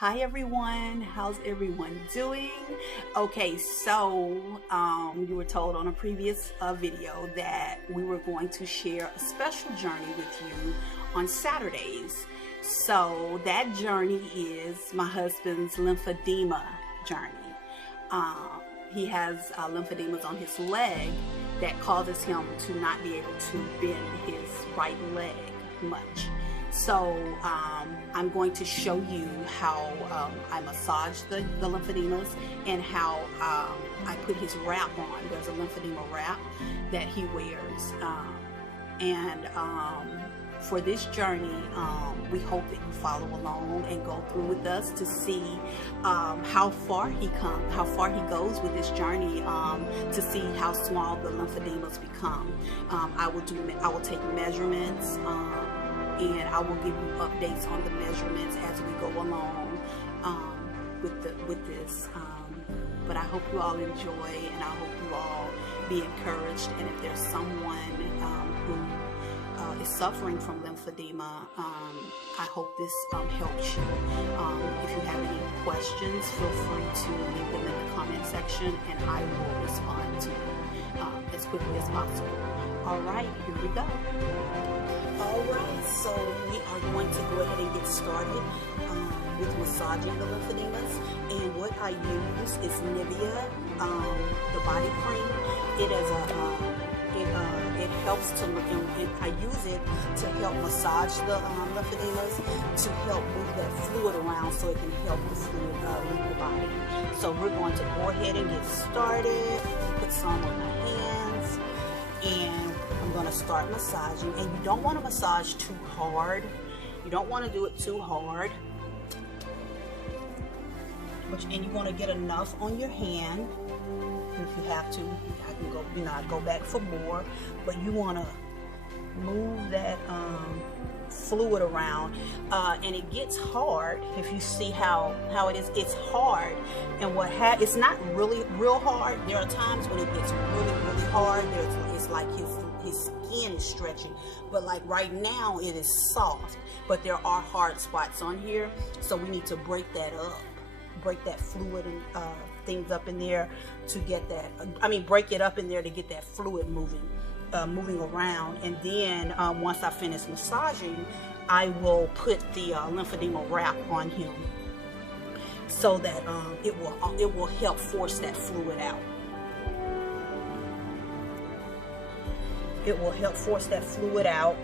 Hi everyone, how's everyone doing? Okay, so you were told on a previous video that we were going to share a special journey with you on Saturdays. So that journey is my husband's lymphedema journey. He has lymphedemas on his leg that causes him to not be able to bend his right leg much. So I'm going to show you how I massage the lymphedemas and how I put his wrap on. There's a lymphedema wrap that he wears. For this journey, we hope that you follow along and go through with us to see how far he goes with this journey, to see how small the lymphedemas become. I will take measurements. And I will give you updates on the measurements as we go along with this. But I hope you all enjoy, and I hope you all be encouraged. And if there's someone who is suffering from lymphedema, I hope this helps you. If you have any questions, feel free to leave them in the comment section, and I will respond to you as quickly as possible. All right, here we go. All right, so we are going to go ahead and get started with massaging the lymphedemas. And what I use is Nivea, the body cream. It helps to, I use it to help massage the lymphedemas, to help move that fluid around so it can help the fluid leave the body. So we're going to go ahead and get started. Put some on my hands, and I'm going to start massaging. And you don't want to massage too hard. You don't want to do it too hard. And you want to get enough on your hand. If you have to, I can go, I go back for more. But you want to move that fluid around, and it gets hard. If you see how it is, it's hard. And it's not really real hard. There are times when it gets really hard. It's like his skin is stretching, but like right now it is soft, but there are hard spots on here, so we need to break that up, break that fluid and things up in there to get that, break it up in there to get that fluid moving around. And then once I finish massaging, I will put the lymphedema wrap on him so that it will help force that fluid out. It will help force that fluid out.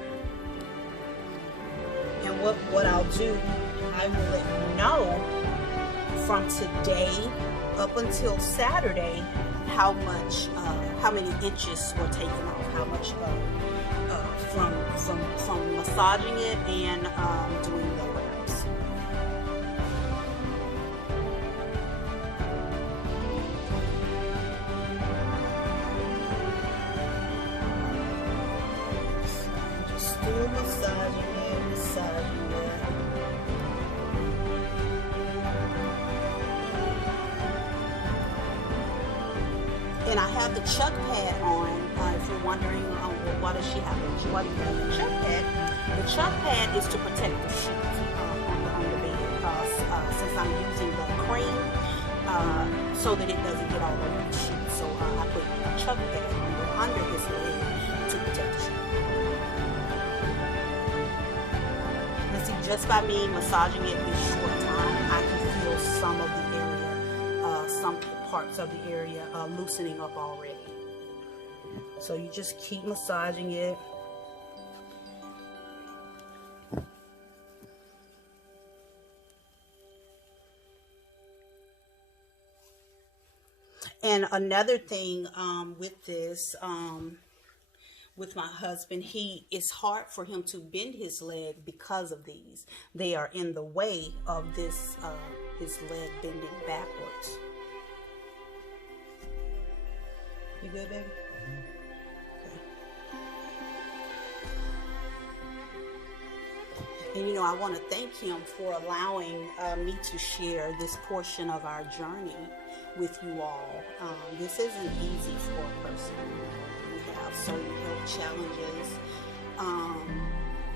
And what I'll do, I will let you know from today up until Saturday how many inches were taken off, how much from massaging it and doing the wraps. Just still massaging it. And I have the chuck pad on. If you're wondering, why does she have it? Why do you have the chuck pad? The chuck pad is to protect the sheets on the bed, since I'm using the cream, so that it doesn't get all over the sheet. So I put a chuck pad under his leg to protect the sheet. And see, just by me massaging it this short time, I can feel some of the area, some parts of the area loosening up already. So you just keep massaging it. And another thing with this, with my husband, it's hard for him to bend his leg because of these. They are in the way of this, his leg bending backwards. You good, baby? Okay. And I want to thank him for allowing me to share this portion of our journey with you all. This isn't easy for a person. We have so many health challenges.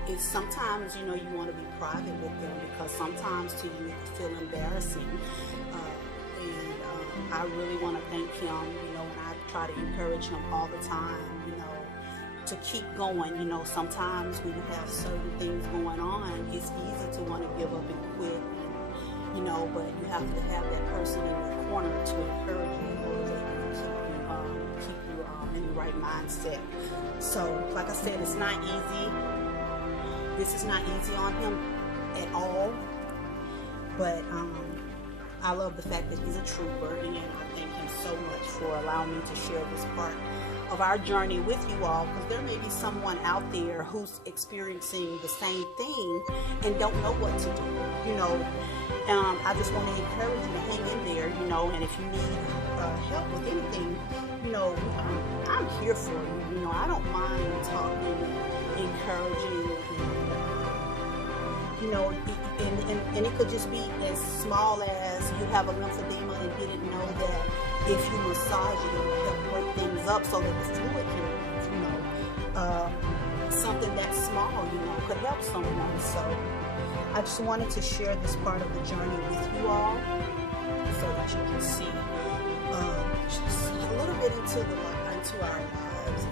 it's sometimes, you know, you want to be private with them, because sometimes to you it can feel embarrassing. I really want to thank him, you know, and I try to encourage him all the time, you know, to keep going. You know, sometimes when you have certain things going on, it's easy to want to give up and quit, and, you know, but you have to have that person in your corner to encourage you and motivate you and keep you in the right mindset. So, like I said, it's not easy. This is not easy on him at all, but I love the fact that he's a trooper, and I thank him so much for allowing me to share this part of our journey with you all, because there may be someone out there who's experiencing the same thing and don't know what to do, you know. I just want to encourage you to hang in there, you know, and if you need help with anything, you know, I'm here for you, you know. I don't mind talking, encouraging, you know, and it could just be as small as you have a lymphedema and didn't know that if you massage it, it will help break things up so that the fluid can move, you know. Something that small, you know, could help someone. So I just wanted to share this part of the journey with you all so that you can see just a little bit into our lives,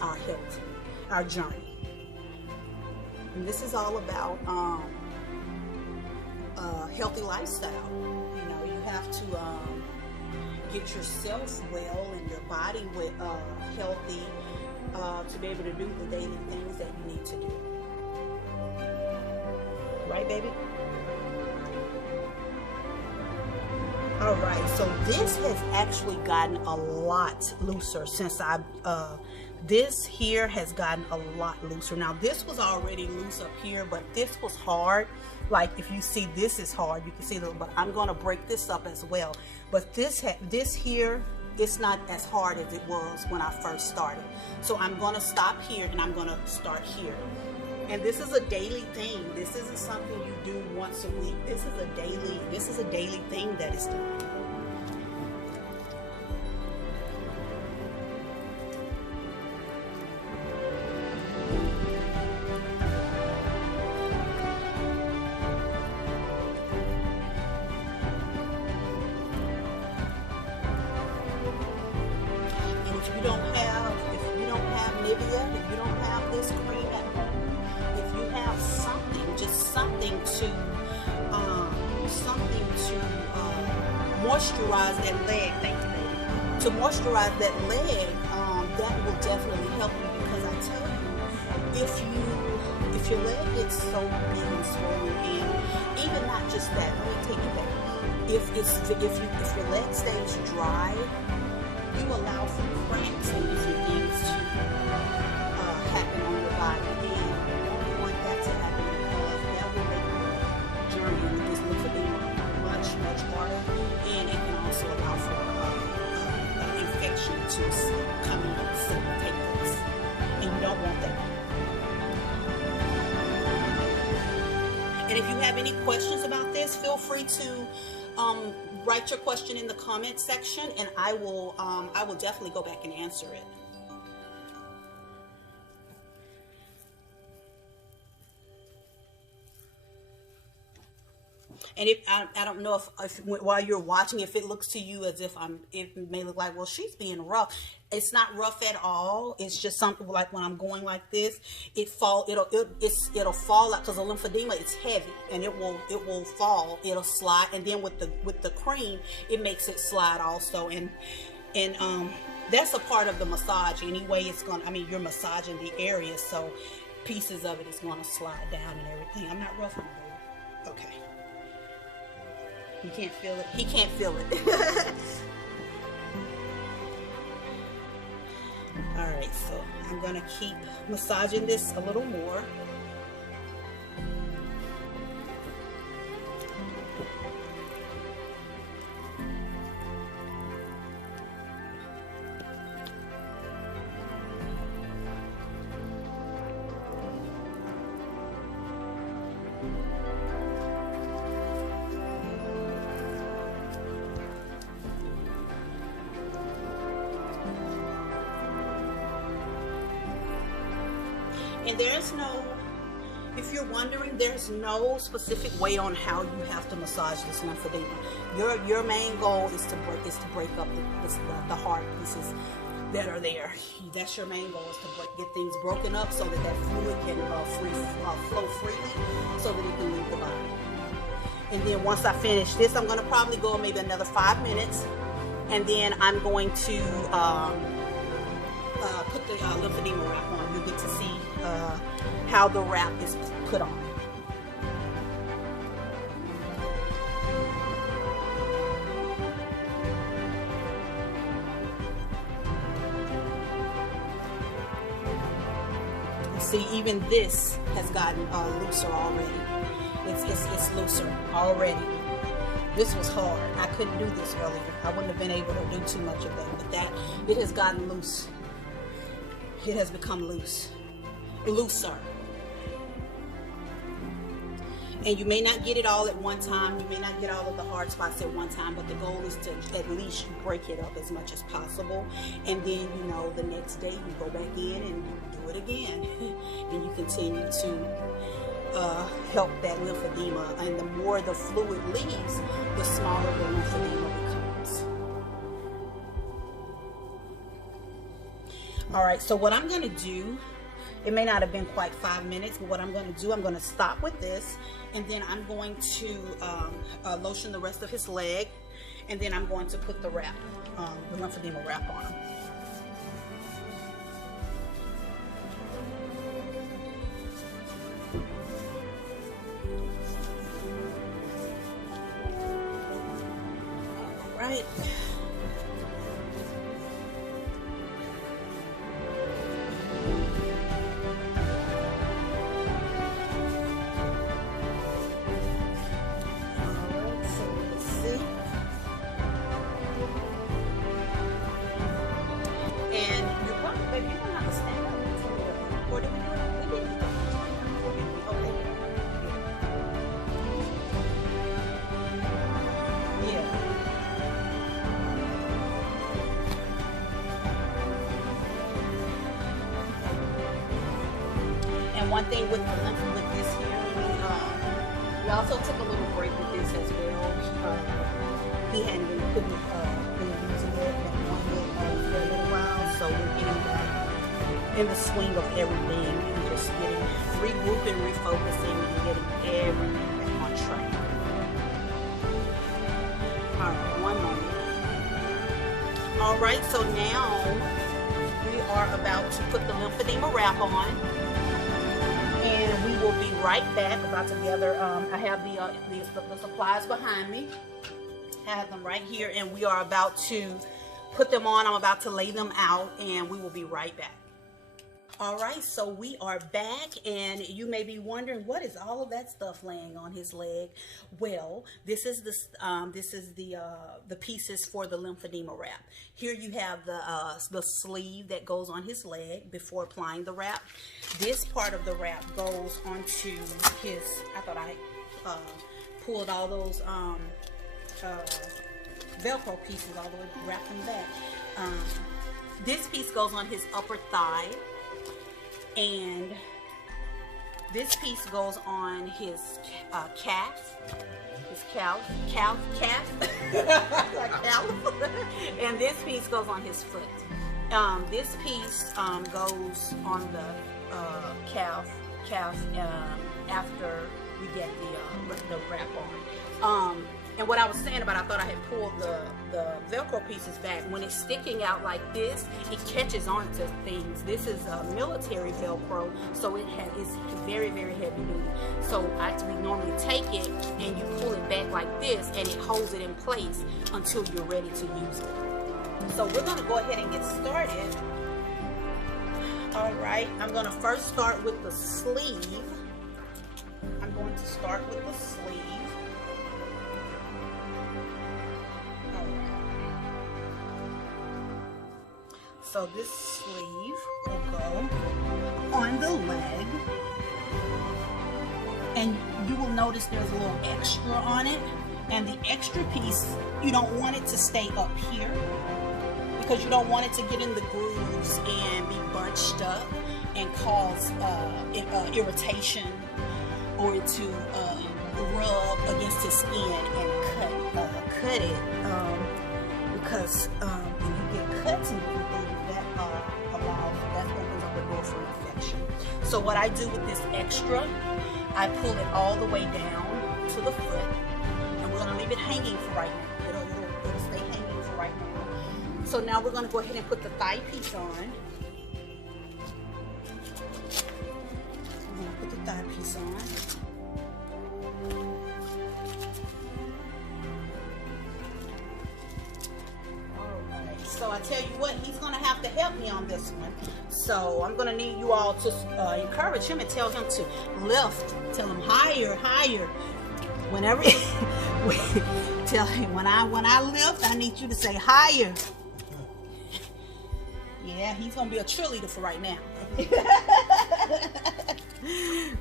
our health, our journey. And this is all about healthy lifestyle. You know, you have to get yourself well and your body healthy to be able to do the daily things that you need to do. Right, baby? All right, so this has actually gotten a lot looser since this here has gotten a lot looser. Now this was already loose up here, but this was hard. Like if you see this is hard, you can see that, but I'm gonna break this up as well. But this here, it's not as hard as it was when I first started. So I'm gonna stop here and I'm gonna start here. And this is a daily thing. This isn't something you do once a week. This is a daily thing that is done. If you don't have Nivea, if you don't have this cream at home, if you have something, just something to moisturize that leg, thank you, baby, to moisturize that leg, that will definitely help you, because I tell you, if your leg gets so big and swollen, and even not just that, let me take it back. If your leg stays dry, you allow for cracks and different things to happen on your body, and you don't want that to happen, because that will make your journey with this lymphedema much harder, and it can also allow for an infection to come in and take place, and you don't want that. And if you have any questions about this, feel free to write your question in the comment section, and I will definitely go back and answer it. And if I don't know if while you're watching, if it looks to you as if it may look like, well, she's being rough. It's not rough at all. It's just something like when I'm going like this, it'll fall out, because the lymphedema is heavy and it will fall. It'll slide, and then with the cream, it makes it slide also. And that's a part of the massage anyway. You're massaging the area, so pieces of it is gonna slide down and everything. I'm not roughing it, baby. Okay. You can't feel it. He can't feel it. All right, so I'm gonna keep massaging this a little more. And there's no, if you're wondering, there's no specific way on how you have to massage this lymphedema. Your main goal is to break up the hard pieces that are there. That's your main goal, is to get things broken up so that fluid can flow freely, so that it can leave the body. And then once I finish this, I'm going to probably go maybe another 5 minutes, and then I'm going to put the lymphedema wrap on. You'll get to see how the wrap is put on. See, even this has gotten looser already. It's looser already. This was hard. I couldn't do this earlier. I wouldn't have been able to do too much of that. But it has gotten loose. It has become looser. And you may not get it all at one time. You may not get all of the hard spots at one time, but the goal is to at least break it up as much as possible. And then, you know, the next day you go back in and do it again. And you continue to help that lymphedema. And the more the fluid leaves, the smaller the lymphedema becomes. All right, so what I'm going to do, it may not have been quite 5 minutes, but what I'm going to do, I'm going to stop with this, and then I'm going to lotion the rest of his leg, and then I'm going to put the wrap, the lymphedema wrap on him. All right. And one thing with this here, we also took a little break with this as well. He hadn't been using it for a little while, so we're getting back in the swing of everything and just getting regrouping, refocusing, and getting everything back on track. All right, one moment. All right, so now we are about to put the lymphedema wrap on. And we will be right back. About to gather. I have the supplies behind me. I have them right here, and we are about to put them on. I'm about to lay them out, and we will be right back. All right, so we are back, and you may be wondering, what is all of that stuff laying on his leg? Well, this is the pieces for the lymphedema wrap. Here you have the sleeve that goes on his leg before applying the wrap. This part of the wrap goes onto his. I thought I pulled all those Velcro pieces all the way, wrapped them back. This piece goes on his upper thigh. And this piece goes on his calf, like calf. And this piece goes on his foot. This piece goes on the calf after we get the wrap on. And what I was saying about, I thought I had pulled the Velcro pieces back. When it's sticking out like this, it catches onto things. This is a military Velcro, so it's very, very heavy duty. So we normally take it and you pull it back like this, and it holds it in place until you're ready to use it. So we're gonna go ahead and get started. All right, I'm gonna first start with the sleeve. I'm going to start with the sleeve. So this sleeve will go on the leg, and you will notice there's a little extra on it, and the extra piece, you don't want it to stay up here because you don't want it to get in the grooves and be bunched up and cause irritation, or to rub against his skin and cut it, because when you get cuts and everything, that opens up a door for infection. So what I do with this extra, I pull it all the way down to the foot, and we're going to leave it hanging for right now. It'll stay hanging for right now. So now we're going to go ahead and put the thigh piece on. I'm going to put the thigh piece on. So I tell you what, he's going to have to help me on this one. So I'm going to need you all to encourage him and tell him to lift. Tell him higher, higher. Whenever, tell him when I lift, I need you to say higher. Yeah, he's going to be a cheerleader for right now.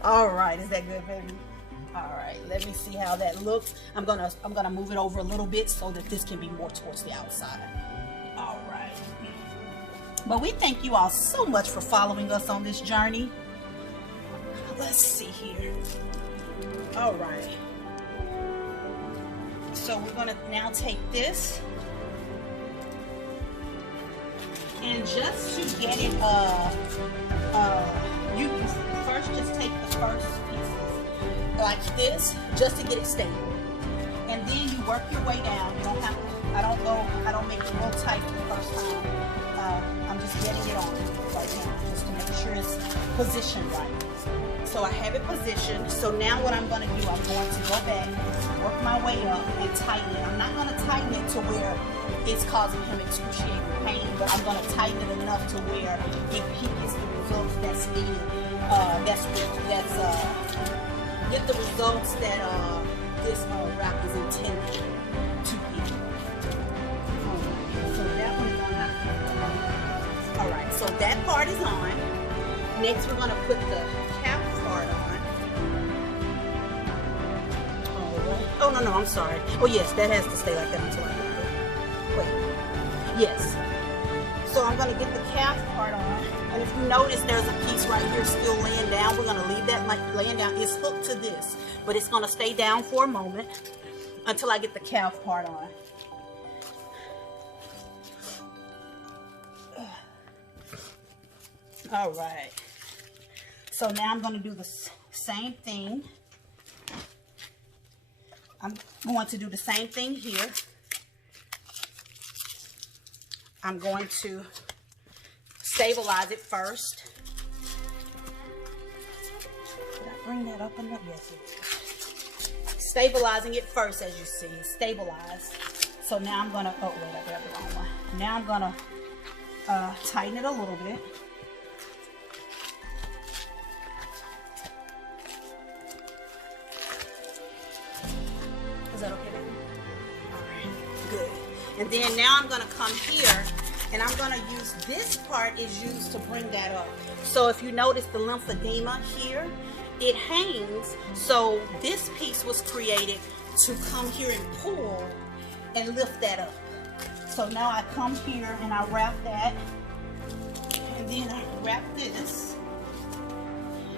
All right, is that good, baby? All right, let me see how that looks. I'm gonna move it over a little bit so that this can be more towards the outside. All right. But we thank you all so much for following us on this journey. Let's see here. All right. So we're gonna now take this, and just to get it, you first just take the first pieces like this, just to get it stable, and then you work your way down. You don't have to. I don't make it real tight the first time. I'm just getting it on right now, just to make sure it's positioned right. So I have it positioned. So now what I'm going to do, I'm going to go back, work my way up, and tighten it. I'm not going to tighten it to where it's causing him excruciating pain, but I'm going to tighten it enough to where he gets the results that's needed. Get the results that this wrap is intended to give. So that one's on that. All right, so that part is on. Next, we're going to put the cap part on. Oh, no, I'm sorry. Oh, yes, that has to stay like that until I get it. Wait. Yes. So I'm going to get the calf part on. And if you notice, there's a piece right here still laying down. We're going to leave that like laying down. It's hooked to this, but it's going to stay down for a moment until I get the calf part on. All right. So now I'm going to do the same thing. I'm going to do the same thing here. I'm going to stabilize it first. Did I bring that up enough? Yes, it is. Stabilizing it first, as you see, stabilized. So now I'm gonna, oh wait, I grabbed the wrong one. Now I'm gonna tighten it a little bit. Is that okay, baby? All right, good. And then now I'm gonna come here, and I'm gonna use this part is used to bring that up. So if you notice the lymphedema here, it hangs. So this piece was created to come here and pull and lift that up. So now I come here and I wrap that, and then I wrap this,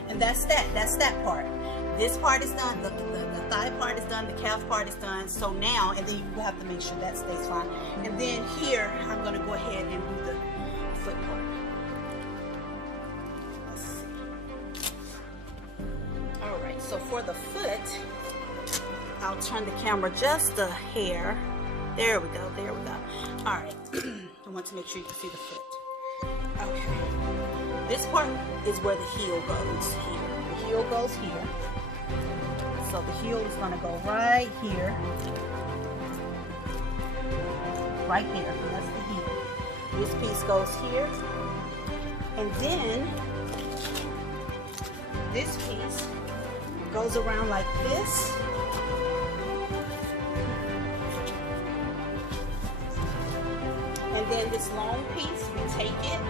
and that's that part. This part is done, the thigh part is done, the calf part is done. So now, and then you have to make sure that stays fine. And then here, I'm gonna go ahead and do the foot part. Let's see. All right, so for the foot, I'll turn the camera just a hair. There we go, there we go. All right, I want to make sure you can see the foot. Okay, this part is where the heel goes here. The heel goes here. So the heel is going to go right here, right there. That's the heel. This piece goes here, and then this piece goes around like this. And then this long piece, we take it,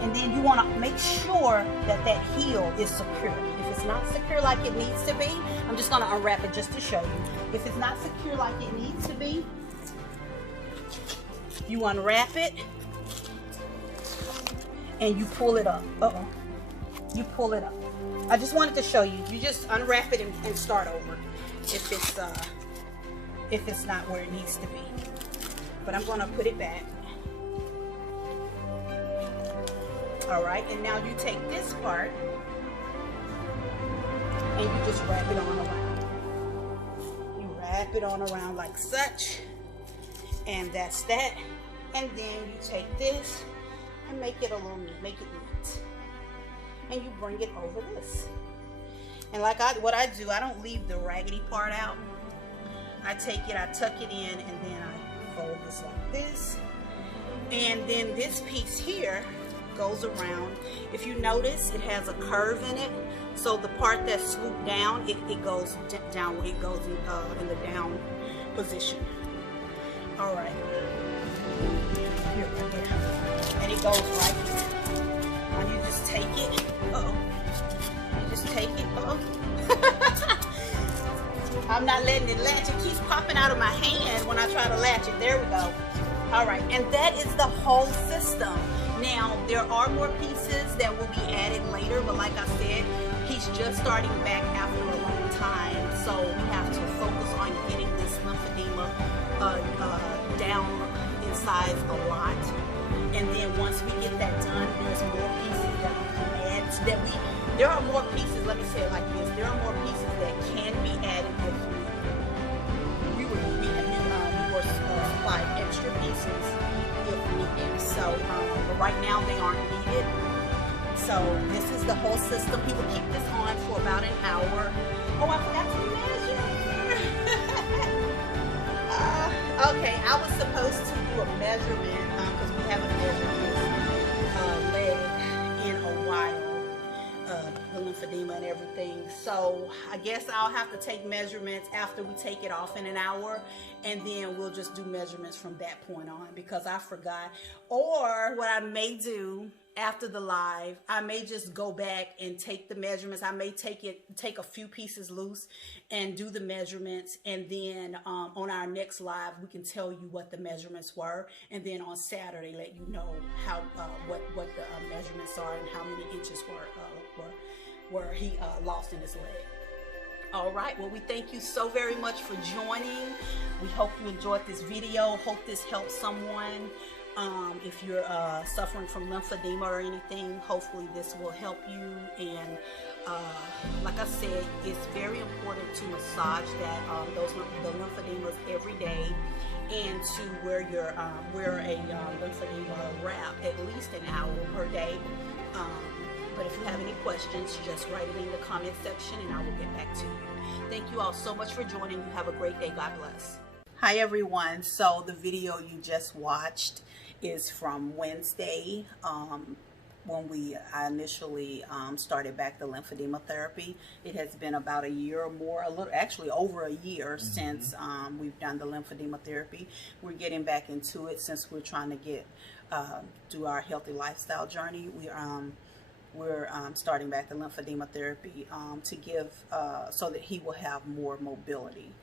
and then you want to make sure that that heel is secure. If it's not secure like it needs to be, I'm just going to unwrap it just to show you. If it's not secure like it needs to be, you unwrap it, and you pull it up. You pull it up. I just wanted to show you. You just unwrap it and start over if it's not where it needs to be. But I'm gonna put it back. All right, and now you take this part and you just wrap it on around. You wrap it on around like such, and that's that. And then you take this and make it a little neat, make it neat. And you bring it over this. And like what I do, I don't leave the raggedy part out. I take it, I tuck it in, and then I fold this like this. And then this piece here goes around. If you notice, it has a curve in it. So the part that's swooped down, it goes down, it goes in the down position. All right. Here, right here. And it goes right here. Now you just take it. You just take it. I'm not letting it latch. It keeps popping out of my hand when I try to latch it. There we go. All right, and that is the whole system. Now, there are more pieces that will be added later, but like I said, he's just starting back after a long time, so we have to focus on getting this lymphedema down in size a lot. And then once we get that done, there's more pieces that we can add. There are more pieces, let me say it like this, there are more pieces that can be added if we were supplied extra pieces if needed. So, but right now they aren't needed. So this is the whole system. People keep this on for about an hour. Oh, I forgot to measure. Okay, I was supposed to do a measurement because we haven't measured his leg in a while. The lymphedema and everything. So I guess I'll have to take measurements after we take it off in an hour, and then we'll just do measurements from that point on because I forgot. Or what I may do after the live, I may just go back and take the measurements. I may take a few pieces loose and do the measurements, and then on our next live we can tell you what the measurements were, and then on Saturday let you know how what the measurements are and how many inches were he lost in his leg. All right, well, we thank you so very much for joining. We hope you enjoyed this video. Hope this helps someone. If you're suffering from lymphedema or anything, hopefully this will help you. And like I said, it's very important to massage the lymphedemas every day, and to wear a lymphedema wrap at least an hour per day. But if you have any questions, just write it in the comment section and I will get back to you. Thank you all so much for joining. You have a great day. God bless. Hi everyone. So the video you just watched is from Wednesday when I initially started back the lymphedema therapy. It has been about a year or more, actually over a year since we've done the lymphedema therapy. We're getting back into it since we're trying to do our healthy lifestyle journey. We're starting back the lymphedema therapy to give so that he will have more mobility.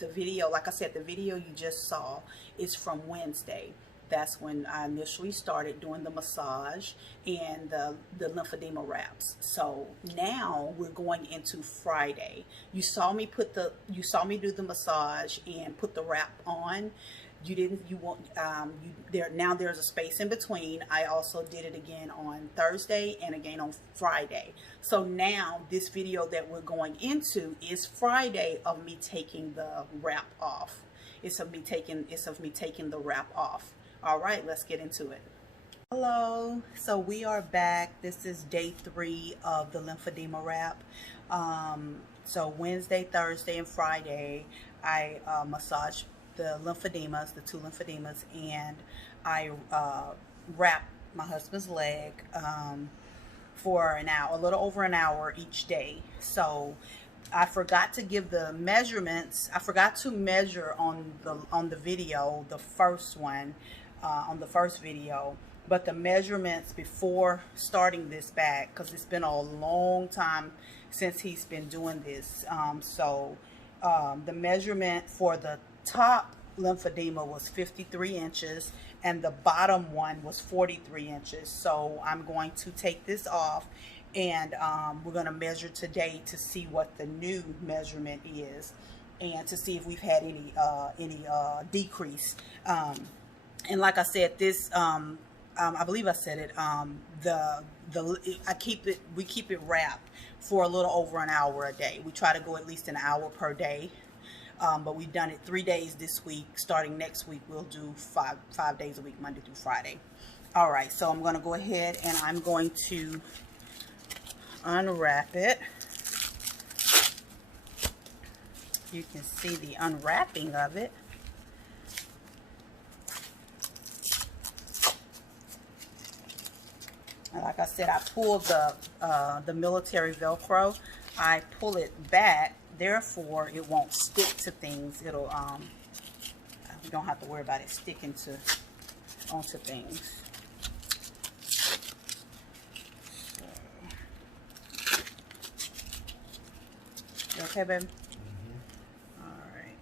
The video, like I said, the video you just saw is from Wednesday. That's when I initially started doing the massage and the lymphedema wraps. So now we're going into Friday. You saw me do the massage and put the wrap on. Now there's a space in between. I also did it again on Thursday and again on Friday. So now this video that we're going into is Friday of me taking the wrap off. It's of me taking the wrap off. All right, let's get into it. Hello, so we are back. This is day 3 of the lymphedema wrap. So Wednesday, Thursday, and Friday, I massaged the lymphedemas, the 2 lymphedemas, and I wrapped my husband's leg for an hour, a little over an hour each day. So I forgot to give the measurements. I forgot to measure on the video, the first one, on the first video, but the measurements before starting this back, because it's been a long time since he's been doing this. The measurement for the top lymphedema was 53 inches and the bottom one was 43 inches. So I'm going to take this off, and we're going to measure today to see what the new measurement is, and to see if we've had any decrease. And like I said, this I believe I said it, we keep it wrapped for a little over an hour a day. We try to go at least an hour per day. But we've done it 3 days this week. Starting next week, we'll do five days a week, Monday through Friday. All right, so I'm going to go ahead and I'm going to unwrap it. You can see the unwrapping of it. And like I said, I pulled the military Velcro. I pull it back, therefore it won't stick to things. It'll you don't have to worry about it sticking onto things. So, you okay, baby? Mm-hmm. All right.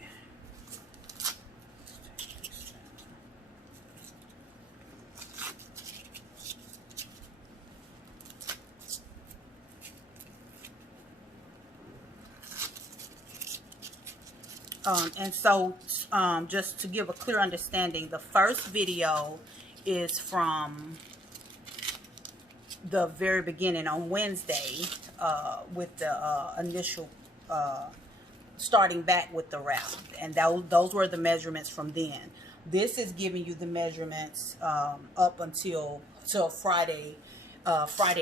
And so just to give a clear understanding, the first video is from the very beginning on Wednesday with the initial starting back with the wrap, and those were the measurements from then. This is giving you the measurements up until Friday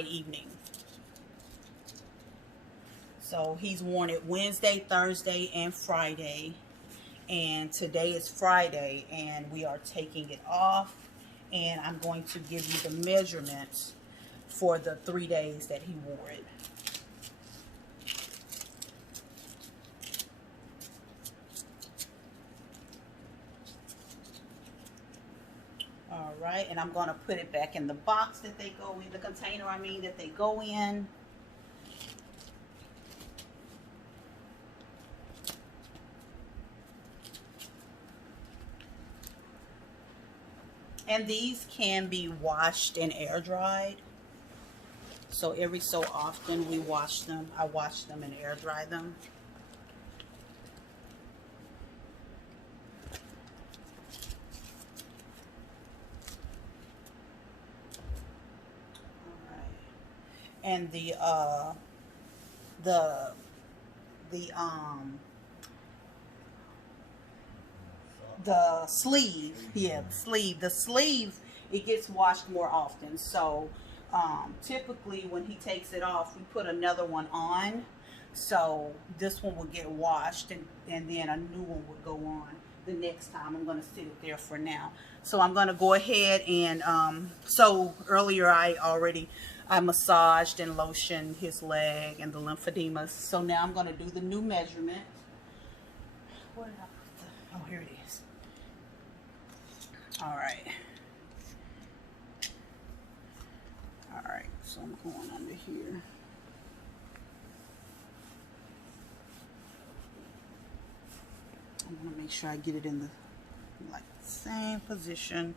evening. So he's worn it Wednesday, Thursday, and Friday. And today is Friday, and we are taking it off. And I'm going to give you the measurements for the 3 days that he wore it. All right, and I'm going to put it back in the box that they go in, the container, I mean, that they go in. And these can be washed and air dried. So every so often we wash them. I wash them and air dry them. All right. And the sleeve, yeah, the sleeve, it gets washed more often. So typically when he takes it off, we put another one on, so this one will get washed, and then a new one will go on the next time. I'm going to sit it there for now. So I'm going to go ahead and so earlier I massaged and lotioned his leg and the lymphedema. So now I'm going to do the new measurement. Where did I put the, oh, here it is. All right, so I'm going under here. I'm gonna make sure I get it in the same position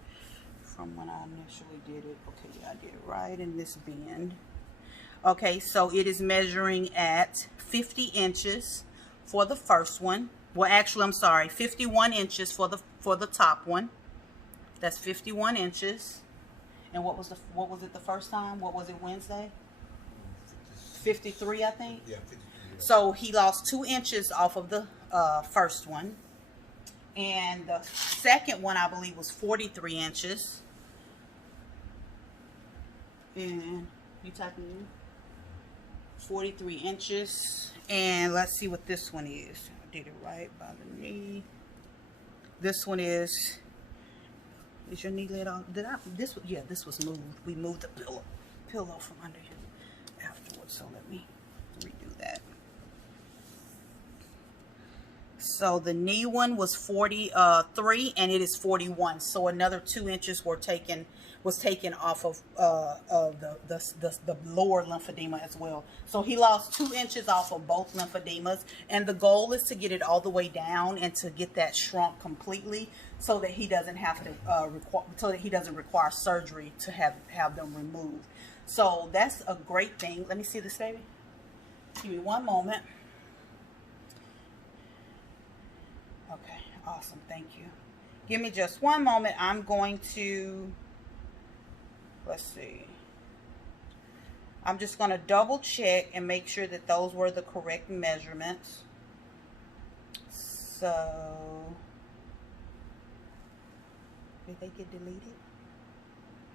from when I initially did it. Okay, yeah, I did it right in this bend. Okay, so it is measuring at 50 inches for the first one. Well, actually, I'm sorry, 51 inches for the top one. That's 51 inches. And what was it the first time? What was it Wednesday? 53, I think. Yeah, 53. Yeah. So he lost 2 inches off of the first one. And the second one, I believe, was 43 inches. And you typing in? 43 inches. And let's see what this one is. I did it right by the knee. This one is your knee lid off? This was moved. We moved the pillow from under here afterwards, so let me redo that. So the knee one was 43 and it is 41. So another 2 inches was taken off of the lower lymphedema as well. So he lost 2 inches off of both lymphedemas, and the goal is to get it all the way down and to get that shrunk completely, so that he doesn't have to require surgery to have them removed. So that's a great thing. Let me see this, baby. Give me one moment. Okay, awesome. Thank you. Give me just one moment. I'm going to, let's see. I'm just going to double check and make sure that those were the correct measurements. So, did they get deleted?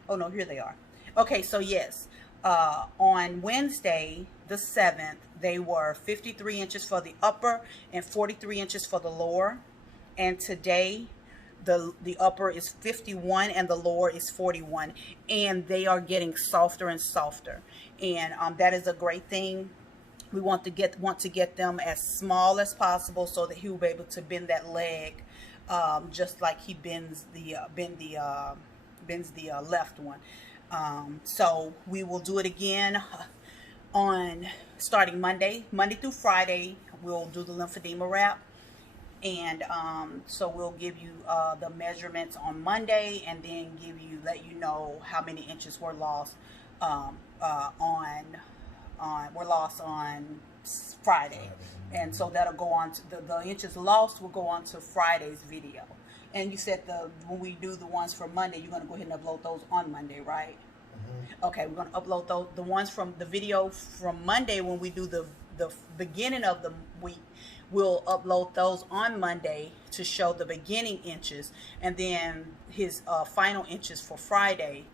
Oh no, here they are. Okay, so yes, on Wednesday, the 7th, they were 53 inches for the upper and 43 inches for the lower. And today, the upper is 51 and the lower is 41. And they are getting softer and softer. And that is a great thing. We want to get them as small as possible so that he will be able to bend that leg, just like he bends the left one. So we will do it again on starting Monday through Friday. We'll do the lymphedema wrap, and so we'll give you the measurements on Monday, and then let you know how many inches were lost on Friday. And so that'll go on to the inches lost will go on to Friday's video. And you said when we do the ones for Monday, you're going to go ahead and upload those on Monday, right? Mm-hmm. Okay, we're going to upload the ones from the video from Monday. When we do the beginning of the week, we'll upload those on Monday to show the beginning inches, and then his final inches for Friday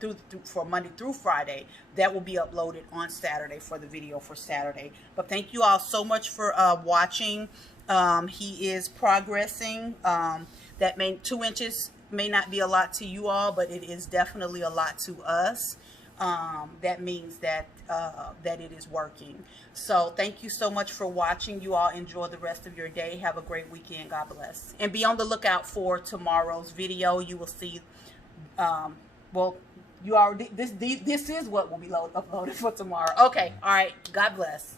for Monday through Friday. That will be uploaded on Saturday for the video for Saturday. But thank you all so much for watching. He is progressing. That 2 inches may not be a lot to you all, but it is definitely a lot to us. That means that it is working. So thank you so much for watching. You all enjoy the rest of your day. Have a great weekend. God bless. And be on the lookout for tomorrow's video. You will see, well, you already, this is what will be uploaded for tomorrow. Okay. All right. God bless.